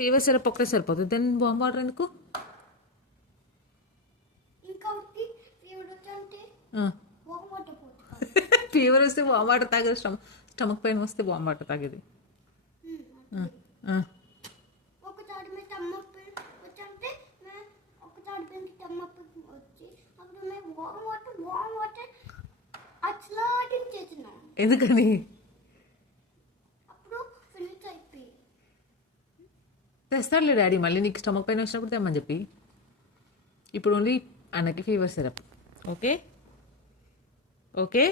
Fever syrup ఒక్కటే సరిపోతుంది, then warm water ఎందుకు? ఫీవర్ వస్తే వామ్ వాటర్ తాగేది, స్టమక్ పెయిన్ వస్తే వామ్ వాటర్ తాగేది. ఎందుకని? తెస్తాడులే డాడీ, మళ్ళీ నీకు స్టమక్ పెయిన్ వచ్చినప్పుడు తెమ్మని చెప్పి. ఇప్పుడు ఓన్లీ అన్నకి fever syrup. Okay okay,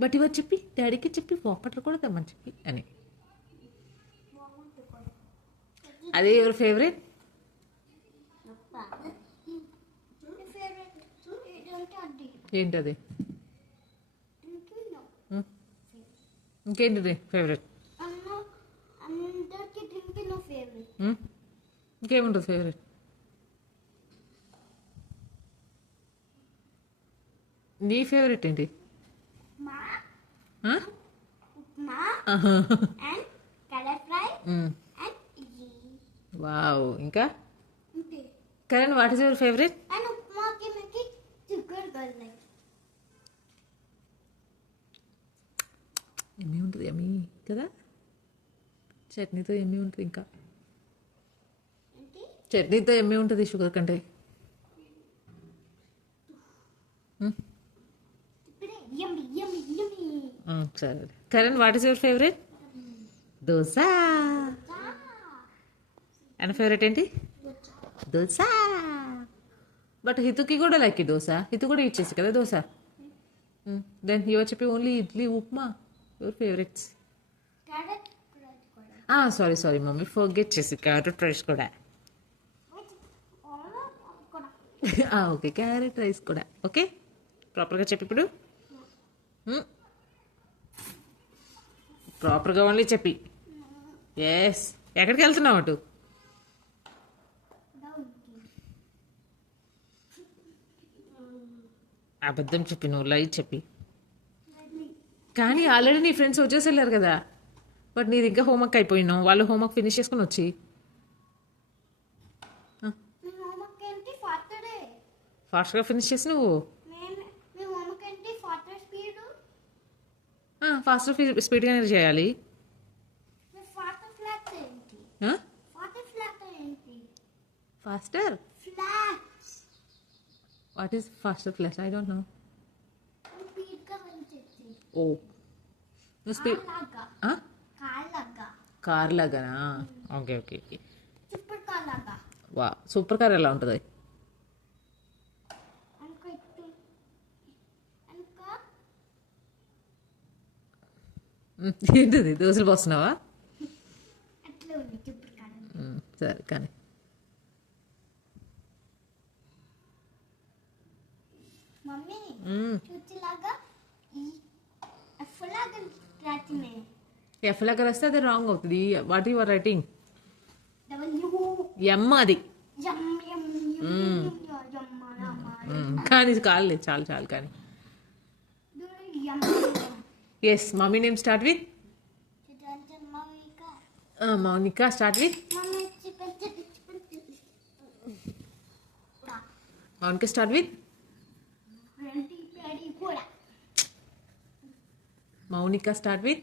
but ఇవ్వ చెప్పి డాడీకి చెప్పి వాపట్లు కూడా తెమ్మని చెప్పి అని. అదే ఎవరి ఫేవరెట్? ఏంటది? ఇంకేంటిది ఫేవరెట్? ఇంకేముంటుంది ఫేవరెట్? నీ ఫేవరెట్ ఏంటి? వావ్. ఇంకా Karan, what is your favourite? ఎమ్మి ఉంటుంది, ఎమ్మి కదా, చట్నీతో ఎమ్మి ఉంటుంది. ఇంకా చట్నీతో ఎమ్మి ఉంటుంది షుగర్ కంటే. సరే Karan, what is your favourite? Dosa. And favourite ఏంటి? దోశ. బట్ హితుకి కూడా లైక్ దోశ, హితు కూడా ఇచ్చేసి కదా దోశ. దెన్ యువర్ చెప్పి only idli, upma, your favourites. Sorry mummy, forget చేసి క్యారెట్ రైస్ కూడా. ఓకే, క్యారెట్ రైస్ కూడా. ఓకే, ప్రాపర్గా చెప్పి ఇప్పుడు. ప్రాపర్గా ఓన్లీ చెప్పి. ఎస్. ఎక్కడికి వెళ్తున్నావు అటు? అబద్ధం చెప్పి, నువ్వు లైట్ చెప్పి. కానీ ఆల్రెడీ నీ ఫ్రెండ్స్ వచ్చేసి వెళ్ళారు కదా, బట్ నీది ఇంకా హోంవర్క్ అయిపోయినావు. వాళ్ళు హోంవర్క్ ఫినిష్ చేసుకుని వచ్చి ఫాస్ట్గా ఫినిష్ చేసి నువ్వు ఫాస్ట్ స్పీడ్గానే చేయాలి. Faster? What is faster flash? I don't know. Oh, నువ్వు స్పీడ్ కార్ లాగానా? Okay okay okay. వా, సూపర్ కార్ ఎలా ఉంటుంది? ఏంటిది, దోశలు పోస్తున్నావా? సరే కానీ ఎఫ్ లాగా రాస్తే అది రాంగ్ అవుతుంది. What you are writing? M అది. కానీ కాదులే, చాలు చాలు కానీ. Yes, mummy name start with Mounika. Start with Mounika. Start with Mounika. Start with.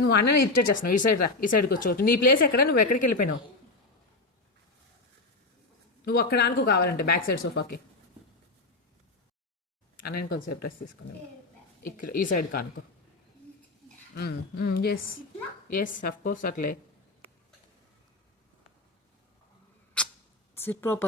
నువ్వు అన్నని ఇరిటేట్ చేస్తున్నావు. ఈ సైడ్ రా, ఈ సైడ్కి వచ్చి. నీ ప్లేస్ ఎక్కడ? నువ్వు ఎక్కడికి వెళ్ళిపోయినావు? నువ్వు అక్కడ అనుకో, కావాలంటే బ్యాక్ సైడ్ సోఫాకి. అన్నని కొంచెంసేపు డ్రెస్ తీసుకున్నాను. ఇక్కడ ఈ సైడ్ కానుకో. ఎస్ ఎస్, అఫ్ కోర్స్ అట్లే. Sit proper.